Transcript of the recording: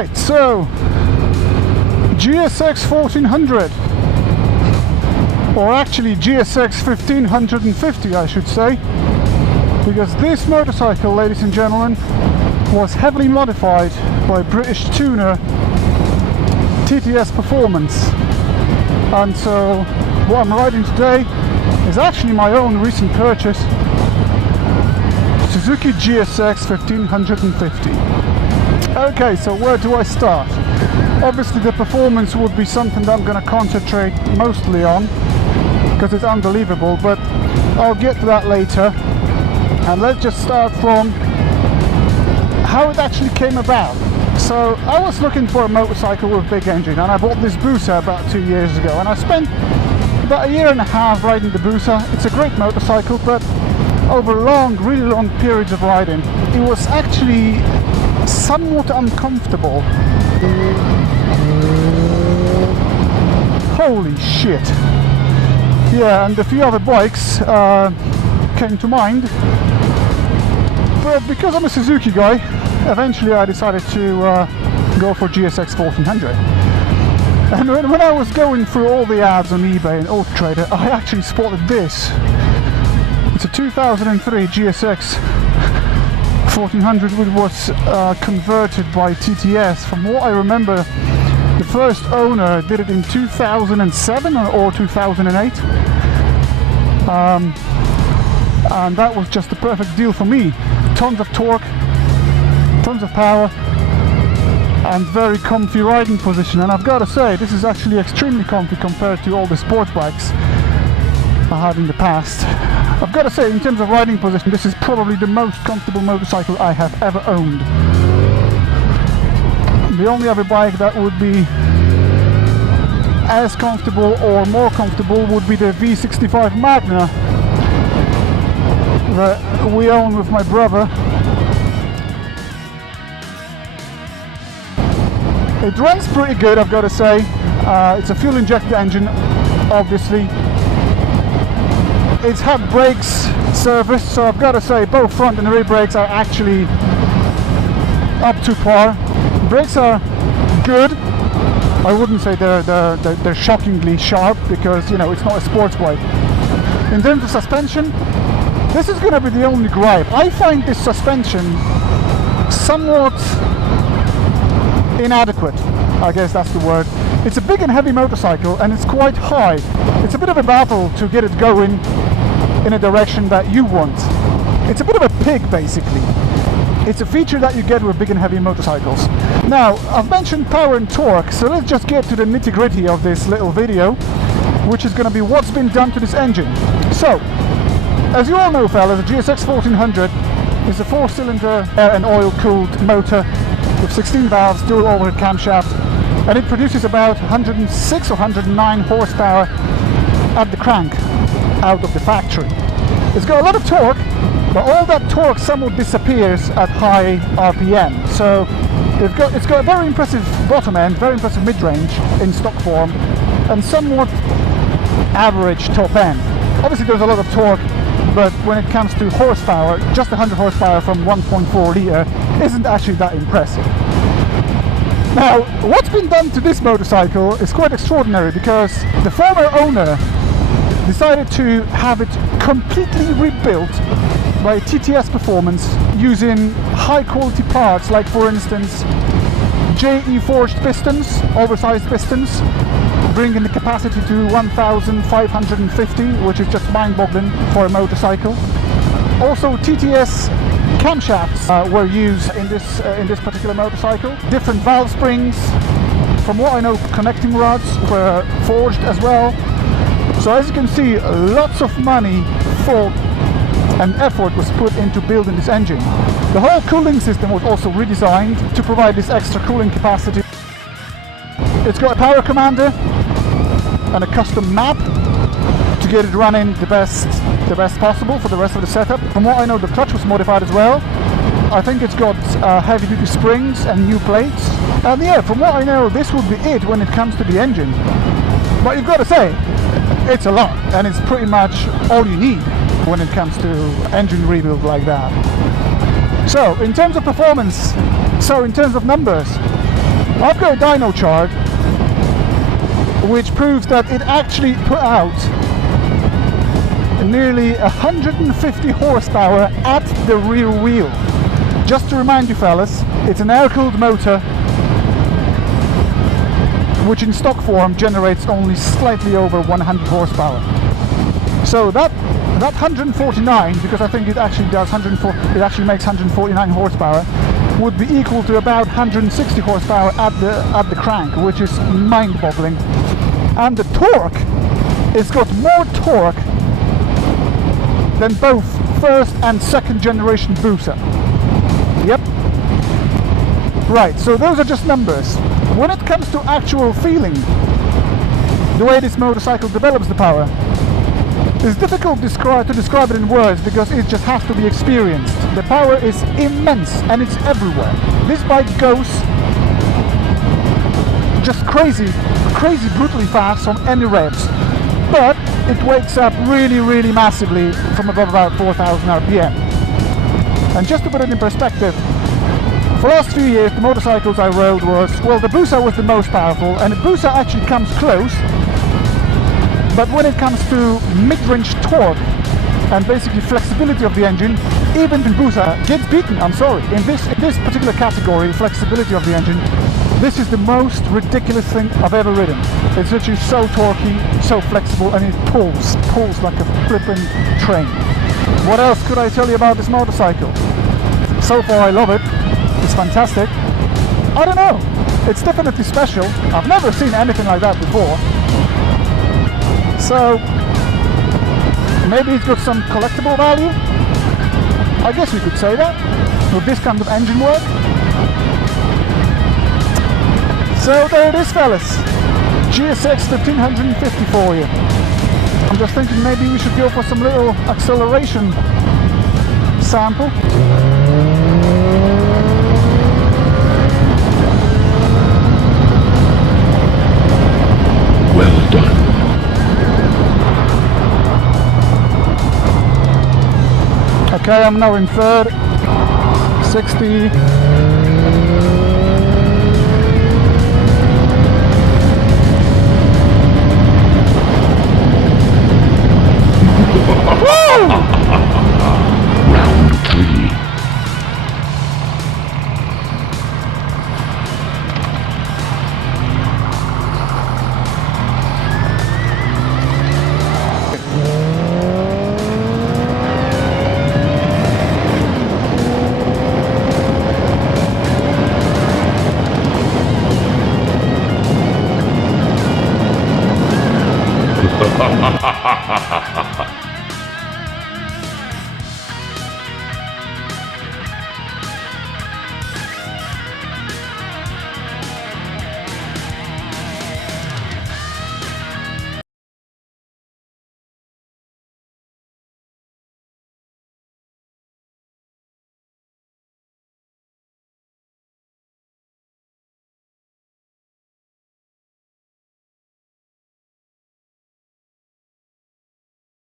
Right, so GSX 1400, or actually GSX 1550 I should say, because this motorcycle, ladies and gentlemen, was heavily modified by British tuner TTS Performance. And so what I'm riding today is actually my own recent purchase, Suzuki Gsx 1550. Okay, so where do I start? Obviously the performance would be something that I'm going to concentrate mostly on because it's unbelievable, but I'll get to that later. And let's just start from how it actually came about. So I was looking for a motorcycle with a big engine, and I bought this Busa about 2 years ago, and I spent about a year and a half riding the Busa. It's a great motorcycle, but over really long periods of riding, it was actually somewhat uncomfortable. Holy shit. Yeah, and a few other bikes came to mind, but because I'm a Suzuki guy, eventually I decided to go for GSX 1400. And when I was going through all the ads on eBay and Auto Trader, I actually spotted this. It's a 2003 GSX 1400, which was converted by TTS. From what I remember, the first owner did it in 2007 or 2008. And that was just the perfect deal for me. Tons of torque, tons of power, and very comfy riding position. And I've got to say, this is actually extremely comfy compared to all the sports bikes I had in the past. I've got to say, in terms of riding position, this is probably the most comfortable motorcycle I have ever owned. The only other bike that would be as comfortable or more comfortable would be the V65 Magna that we own with my brother. It runs pretty good, I've got to say. It's a fuel injected engine, obviously. It's had brakes serviced, so I've got to say both front and rear brakes are actually up to par. Brakes are good. I wouldn't say they're shockingly sharp, because, you know, it's not a sports bike. In terms of suspension, this is going to be the only gripe. I find this suspension somewhat inadequate, I guess that's the word. It's a big and heavy motorcycle, and it's quite high. It's a bit of a battle to get it going in a direction that you want. It's a bit of a pig, basically. It's a feature that you get with big and heavy motorcycles. Now, I've mentioned power and torque, so let's just get to the nitty-gritty of this little video, which is going to be what's been done to this engine. So, as you all know, fellas, the GSX 1400 is a 4-cylinder air and oil cooled motor with 16 valves, dual overhead camshaft, and it produces about 106 or 109 horsepower at the crank out of the factory. It's got a lot of torque, but all that torque somewhat disappears at high RPM. So it's got a very impressive bottom end, very impressive mid-range in stock form, and somewhat average top end. Obviously there's a lot of torque, but when it comes to horsepower, just 100 horsepower from 1.4 litre isn't actually that impressive. Now, what's been done to this motorcycle is quite extraordinary, because the former owner decided to have it completely rebuilt by TTS Performance using high quality parts, like for instance JE forged pistons, oversized pistons, bringing the capacity to 1,550, which is just mind-boggling for a motorcycle. Also, TTS camshafts were used in this particular motorcycle. Different valve springs. From what I know, connecting rods were forged as well. So as you can see, lots of money, thought and effort was put into building this engine. The whole cooling system was also redesigned to provide this extra cooling capacity. It's got a power commander and a custom map to get it running the best possible for the rest of the setup. From what I know, the clutch was modified as well. I think it's got heavy duty springs and new plates. And yeah, from what I know, this would be it when it comes to the engine. But you've got to say, it's a lot, and it's pretty much all you need when it comes to engine rebuild like that. So in terms of performance, in terms of numbers, I've got a dyno chart which proves that it actually put out nearly 150 horsepower at the rear wheel. Just to remind you fellas, it's an air-cooled motor which in stock form generates only slightly over 100 horsepower. So that 149, because I think it actually does it actually makes 149 horsepower, would be equal to about 160 horsepower at the crank, which is mind-boggling. And the torque, it's got more torque than both first and second generation Busa. Yep. Right, so those are just numbers. When it comes to actual feeling, the way this motorcycle develops the power, it's difficult to describe it in words because it just has to be experienced. The power is immense and it's everywhere. This bike goes just crazy brutally fast on any revs, but it wakes up really massively from above about 4,000 RPM. And just to put it in perspective, for the last few years the motorcycles I rode was, well, the Busa was the most powerful, and the Busa actually comes close, but when it comes to mid-range torque and basically flexibility of the engine, even the Busa gets beaten, I'm sorry. In this particular category, flexibility of the engine, this is the most ridiculous thing I've ever ridden. It's literally so torquey, so flexible, and it pulls like a flipping train. What else could I tell you about this motorcycle? So far I love it. It's fantastic. I don't know. It's definitely special. I've never seen anything like that before. So maybe it's got some collectible value. I guess we could say that with this kind of engine work. So there it is, fellas. Gsx 1550 for you. I'm just thinking maybe we should go for some little acceleration sample. Well done. Okay, I'm now in third. 60. Round 3. Ha ha ha ha ha ha.